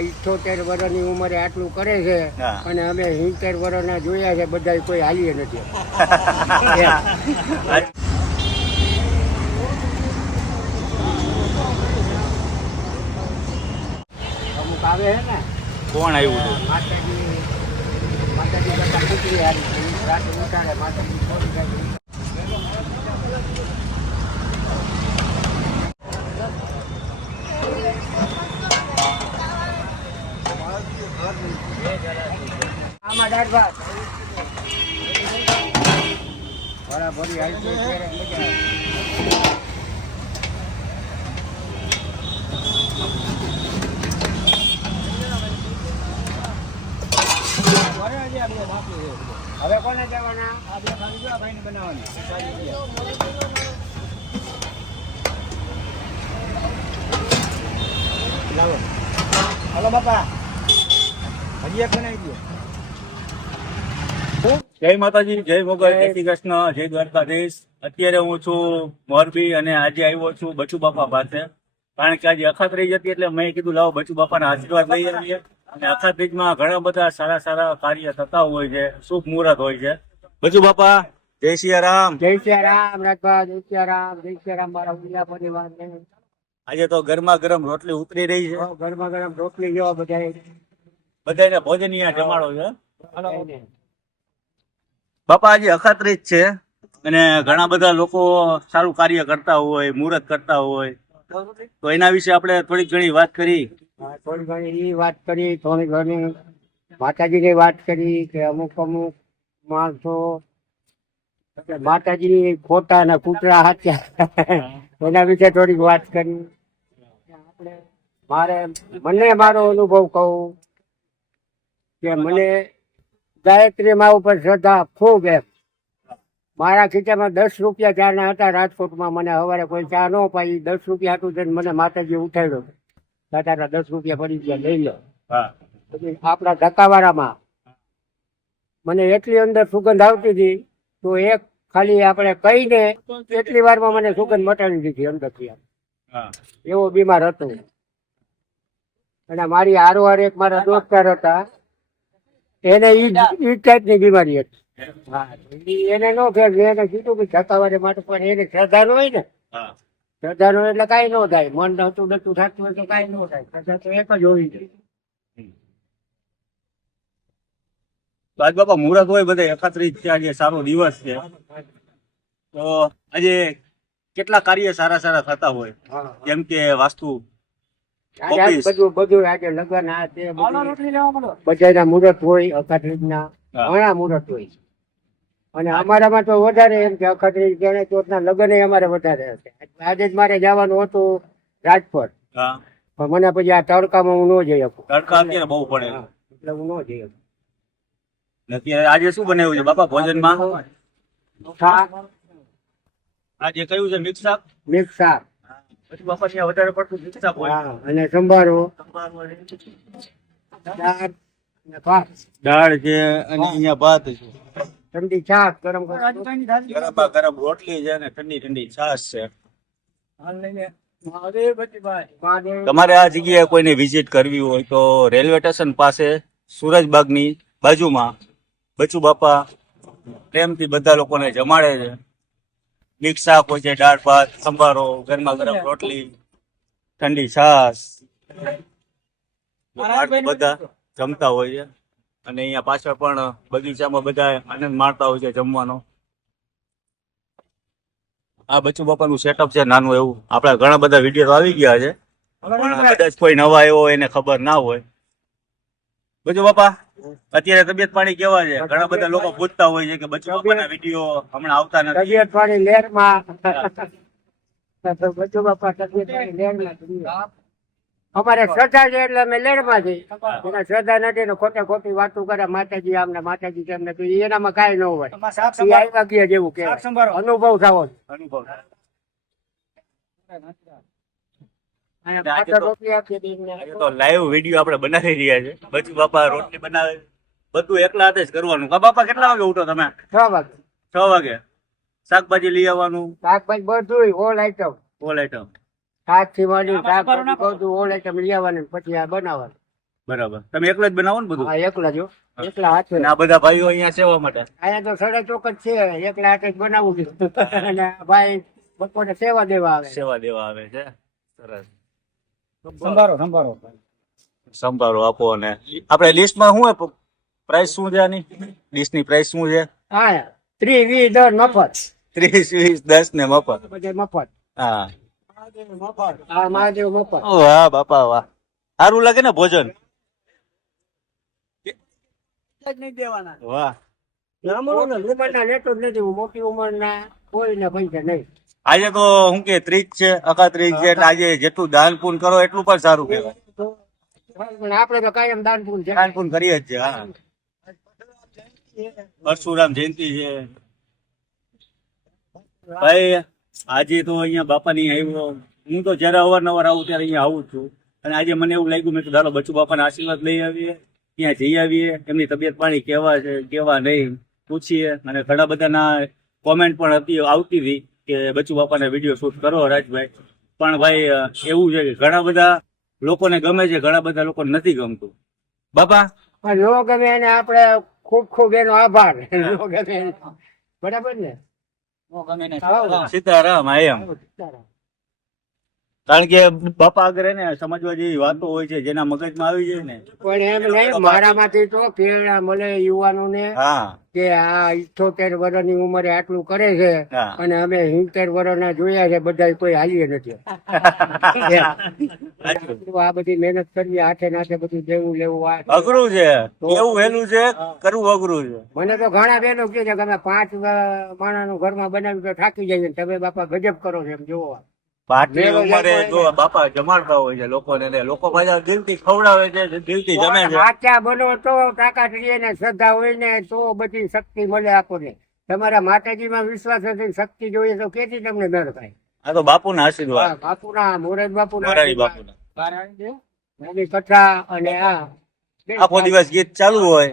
78 વર્ષની ઉંમરે આટલું કરે છે અને અમે 70 વર્ષના જોયા છે, બધા કોઈ હાલીએ નથી. અમુક આવે છે ને. કોણ આવ્યું હતું? માતાજી કરતા કુતરી હારી રાતે ઉઠાડે, માતાજી છોડી જાય. આમાં દાળ ભાત બરાબરી આવી છે, ત્યારે મજા આવે. હવે કોને જવાના? આપણે ભાઈ ને બનાવવાની. હલો બાપા, હજી એક બનાવી દો. જય માતાજી, જય મોગલ, જય શ્રી કૃષ્ણ, જય દ્વારકાધીશ. અત્યારે હું છું મોરબી અને આજે આવ્યો છું બચુ બાપા પાસે, કારણ કે આજે અખાત્રીજ હતી એટલે મેં કીધું લાવો બચુ બાપાના આશીર્વાદ લઈ આવીએ. અને અખાત્રીજમાં ઘણા બધા સારા સારા કાર્ય થતા હોય છે, શુભ મુહૂર્ત હોય છે. બચુ બાપા જય સિયા રામ. જય સિયા રામ રાજભા, જય સિયા રામ, જય સિયા રામ મારા ઉલિયા પરિવાર. આજે તો ગરમા ગરમ રોટલી ઉતરી રહી છે. ગરમા ગરમ રોટલી જેવા બધાને ભોજન અહીંયા જમાડો છે. બાપા આજે અખાત્રીજ છે અને ઘણા બધા લોકો સારું કાર્ય કરતા હોય, મુહૂર્ત કરતા હોય, તો એના વિશે આપણે થોડીક ઘણી વાત કરી. થોડી ઘણી વાત કરી, થોડી ઘણી માતાજીની વાત કરી કે અમુક અમુક માણસો માતાજી ખોટા ને કૂતરા હાચ્યા એના વિશે થોડીક વાત કરી. મને મારો અનુભવ કહું કે મને ગાયત્રી માં ઉપર શ્રદ્ધા ખૂબ એમ. મારા ખીચામાં 10 રૂપિયા ચારના હતા રાજકોટમાં. મને સવારે કોઈ ચા ન પાઈ, 10 રૂપિયા હતું જઈને મને માતાજી ઉઠાડ્યો. દાદા 10 રૂપિયા પડી ગયા, લઈ લો. પછી આપણા ધક્કાવાળામાં મને એટલી અંદર સુગંધ આવતી હતી, તો એક ખાલી આપણે કહીને એટલી વારમાં મને સુગંધ મટાડી દીધી અંદરથી. એવો બીમાર હતો. અને મારી હારોહાર એક મારા દોસ્તાર હતા, એને ઈ ટાઈપની બીમારી હતી. એને નો ફેર, એને કીધું કે ધક્કાવાળે માટે, પણ એને શ્રદ્ધા નો હોય ને. શ્રદ્ધા નો એટલે કઈ ન થાય. મન નતું નતું થતું હોય તો કઈ ન થાય. શ્રદ્ધા તો એક જ હોવી જોઈએ. આજ બાપા મુહૂર્ત હોય બધા અખાત્રીજ છે, આજે સારો દિવસ છે, તો આજે કેટલા કાર્ય સારા સારા થતા હોય, જેમ કે વાસ્તુ બધું આજે લગ્ન આ તે બધાના મુહૂર્ત હોય. અખાત્રીજના ઘણા મુહૂર્ત હોય. અને અમારામાં તો વધારે એમ કે અખાત્રીજ ગણેશ ચોથના લગ્ન અમારે વધારે હશે. આજે જ મારે જવાનું હતું રાજકોટ, પણ મને પછી આ તડકામાં હું ન જઈ શકું. તડકા અત્યારે બહુ પડે એટલે હું ન જઈ શકું. આજે શું બનાવ્યું છે બાપા ભોજનમાં? આજે કયું છે? મિક્સ શાક. મિક્સ શાક. પછી બાપા ત્યાં વધારે પડતું મિક્સ શાક હોય. અને સંભારો, દાળ છે અને અહીંયા ભાત છે, ઠંડી છાશ, ગરમ ગરમ રોટલી છે અને ઠંડી ઠંડી છાશ છે. તમારે આ જગ્યાએ કોઈને વિઝિટ કરવી હોય તો રેલવે સ્ટેશન પાસે સુરજબાગની બાજુમાં બચુ બાપા પ્રેમથી બધા લોકોને જમાડે છે. મિક્સ શાક હોય છે, દાળ ભાત, સંભારો, ગરમા ગરમ રોટલી, ઠંડી છાશ, બધા જમતા હોય છે. અને અહીંયા પાછળ પણ બગીચામાં બધા આનંદ માણતા હોય છે જમવાનો. આ બચુ બાપાનું સેટઅપ છે નાનું એવું. આપણા ઘણા બધા વિડીયો આવી ગયા છે, પણ કદાચ કોઈ નવા આવ્યો હોય એને ખબર ના હોય. બચુ બાપા અત્યારે તબિયત પાણી કેવા છે? ઘણા બધા લોકો પૂછતા હોય છે કે બચુ બાપાના વિડીયો હમણાં આવતા નથી. તબિયત પાણી લહેરમાં. બચુ બાપા તબિયત પાણી લહેરમાં. અમારે શ્રદ્ધા છે એટલે અમે લેરમાં જઈએ. એના શ્રદ્ધા નથી ને ખોટે ખોટી વાતો કરે માતાજી આમને માતાજી તેમને, તો એનામાં કાંઈ ન હોય. આવ્યા ગયા જેવું કે અનુભવ થવો. લાઈવ વિડીયો આપણે બનાવી રહ્યા છે. બચુ બાપા રોટલી બનાવે, બધું એકલા હાથે જ કરવાનું. બાપા કેટલા વાગે ઉઠો તમે? 6 વાગે. 6 વાગે. શાકભાજી લઈ આવવાનું? શાકભાજી બધું ઓલ આઈટમ. All item. શાક થી માંડી શાકભાજી બધું ઓલ આઈટમ લઈ આવવાનું, પછી આ બનાવવાનું. બરાબર. તમે એકલા જ બનાવો ને બધું? હા એકલા જો, એકલા હાથે. અને આ બધા ભાઈઓ અહીંયા સેવા માટે? અહીંયા તો સડે ચોક જ છે, એકલા હાથે જ બનાવું છું. અને આ ભાઈ બપોરે સેવા દેવા આવે. સેવા દેવા આવે છે. સરસ. સંભારો સંભારો આપો. અને આપણે લિસ્ટમાં શું પ્રાઇસ શું છે આની? ડિશની પ્રાઇસ શું છે? હા 30, 20, 10 મફત. 30, 20, 10 ને મફત. બધે મફત. હા. હા મહાદેવ મફત. વાહ બાપા વાહ. સારું લાગે ને ભોજન? વાહ. ઉંમરના લેતો જ નથી હું, મોટી ઉંમરના કોઈને પૈસા નહીં. આજે તો શું કે 30 છે, અખાત્રીજ છે, એટલે આજે જેટલું દાન પુન કરો એટલું પણ સારું કહેવાય. પણ આપણે તો કાયમ દાન પૂન છે. દાન પુન કરીએ જ છે. હા. પરશુરામ જયંતિ છે ભાઈ. આજે તો અહીંયા બાપાની આવ્યો. હું તો જયારે અવારનવાર આવું ત્યારે અહીંયા આવું જ છું. અને આજે મને એવું લાગ્યું, મેં તો દાદા બચુ બાપાના આશીર્વાદ લઈ આવીએ, ત્યાં જઈ આવીએ, એમની તબિયત પાણી કેવા છે કેવા નહીં પૂછીએ. અને ઘણા બધાના કોમેન્ટ પણ આવતી હતી કે બચુ બાપાના વિડીયો શૂટ કરો રાજભાઈ. પણ ભાઈ એવું છે કે ઘણા બધા લોકોને ગમે છે, ઘણા બધા લોકોને નથી ગમતું. બાપા પણ નો ગમે એને આપણે ખૂબ ખૂબ એનો આભાર. નો ગમે એને. બરાબર ને? હા. સીતારામ. એમ કારણ કે બાપા આગળ ને સમજવા જેવી વાતો હોય છે જેના મગજમાં આવી જાય ને. પણ એમ નહીં, મારામાંથી તો પ્રેરણા મળે યુવાનોને હા. કે આ 78 વર્ષની ઉંમરે આટલું કરે છે હા. અને અમે 70 વર્ષના જોયા છે, બધા કોઈ હાલીએ નથી. આ બધી મહેનત કરવી, હાથે નાથે બધું દેવું લેવું, આ અઘરું છે. એવું વહેલું છે, કરવું અઘરું છે. મને તો ઘણા બહેનો કહે છે કે અમે 5 માણસનું ઘરમાં બનાવ્યું તો થાકી જઈએ, તમે બાપા ગજબ કરો છો એમ જોવો. આટલી ઉંમરે જો બાપા જમાડતા હોય છે લોકોને, ને લોકો પાછા દિલથી ખવડાવે છે, દિલથી જમે છે. સાચા બનો તો તાકાત રહીએ ને શ્રદ્ધા હોય ને તો બધી શક્તિ મળે આપણને. તમારા માતાજીમાં વિશ્વાસ નથી, શક્તિ જોઈએ તો કેથી તમને દર થાય? આ તો બાપુના આશીર્વાદ. બાપુના, મોરારી બાપુના, મોરારી બાપુના. એની કથા અને આ આખો દિવસ ગીત ચાલુ હોય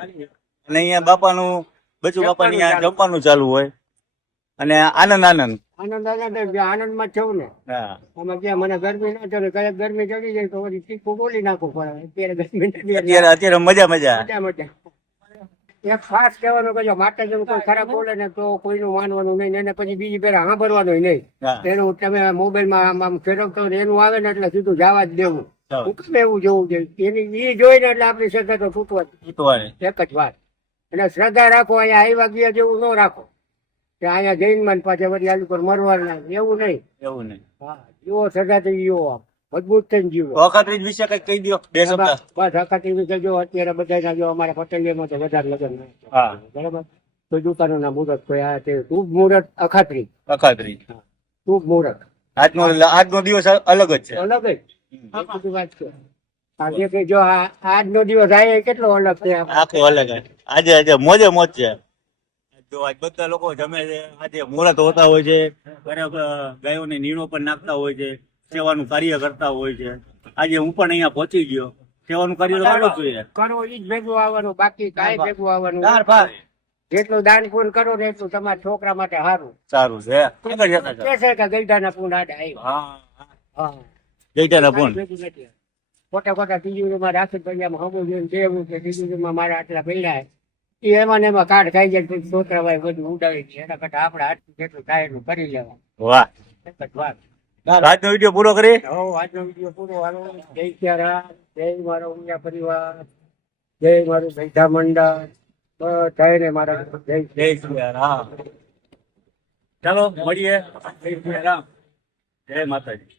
અને અહીંયા બાપાનું બચુ બાપાની અહીંયા જમવાનું ચાલુ હોય અને આનંદ આનંદ. આનંદમાં છું ને. હા. આમાં ક્યાં મને ગરમી ના ચડે, કયાક ગરમી ચડી જાય તો વળી તીખું બોલી નાખવું પડે. અત્યારે ગરમી નથી એટલે અત્યારે મજા મજા. મજા મજા. એક ખાસ કહેવાનું કે જો માતાજીનું કોઈ ખરાબ બોલે ને તો કોઈનું માનવાનું નહીં, એને પછી બીજી પેલા સાંભળવાનું નહીં. હા. એનું તમે મોબાઈલમાં આમ આમ ફેરવતો હોય ને એનું આવે ને એટલે સીધું જવા જ દેવું. હા. હુકમ એવું જોવું જોઈએ. એની એ જોઈને એટલે આપણી શ્રદ્ધા તો તૂટવા જ. ઉતવાને. એક જ વાત. અને શ્રદ્ધા રાખો, અહીંયા આવ્યા ગયા જેવું ન રાખો કે અહીંયા જૈન માન પાછા વળી આલુ પર મરવાના, એવું નહીં. એવું નહીં. હા, જીવો શ્રદ્ધાથી જીવો, આમ મજબૂત થઈને જીવો. તો અખાત્રીજ વિશે કઈક કહી દો, બે શબ્દ. બસ અખાત્રી વિશે જો અત્યારે બધા જો અમારા પટેલિયામાં તો વધારે લગ્ન હા. બરાબર. તો દુકાનો ના મુહૂર્ત કોઈ આ તે શુભ મુહૂર્ત અખાત્રી, અખાત્રીજ શુભ મુહૂર્ત આજનો દિવસ અલગ જ છે. અલગ જ. આ બધી વાત છે. આજે કે જો આજનો દિવસ આ કેટલો અલગ છે. આખો અલગ જ. આજે મોજે મોજ છે. જો આજ બધા લોકો જમે છે, આજે મુહૂર્ત હોતા હોય છે, ઘરે ગાયોને નીણો પણ નાખતા હોય છે, સેવાનું કાર્ય કરતા હોય છે. આજે હું પણ અહીંયા પહોંચી ગયો. સેવાનું કાર્ય તો કરવું જ જોઈએ. કરવો ઈ જ ભેગું આવવાનું, બાકી કાંઈ ભેગું આવવાનું. જેટલું દાન પૂન કરો ને એટલું તમારા છોકરા માટે સારું. સારું છે. આગળ જતા જાઓ. કે છે કે ગઈડાના પૂન આડા આવ્યા. હા. હા. જયટાના પૂન. ભેગું નથી. ખોટા ખોટા તિજોરીમાં રાખી પૈયામાં હમું જોઈને દેવું કે તિજોરીમાં મારા આટલા પડ્યા એ એમાં ને એમાં કાઢ ખાઈ જાય પછી છોકરા ભાઈ બધું ઉડાવી છે. એના કરતા આપણે હાથથી જેટલું થાય એટલું કરી લેવાનું. વાહ. એક જ વાત. આજનો વિડીયો પૂરો કરી. આજનો વિડીયો પૂરો હાલો. જય સિયારામ, જય મારો ઉમિયા પરિવાર, જય મારું ભૈઠા મંડળ, બધાને મારા જય જય શ્રી રામ. ચાલો મળીએ. જય શ્રી રામ. જય માતાજી.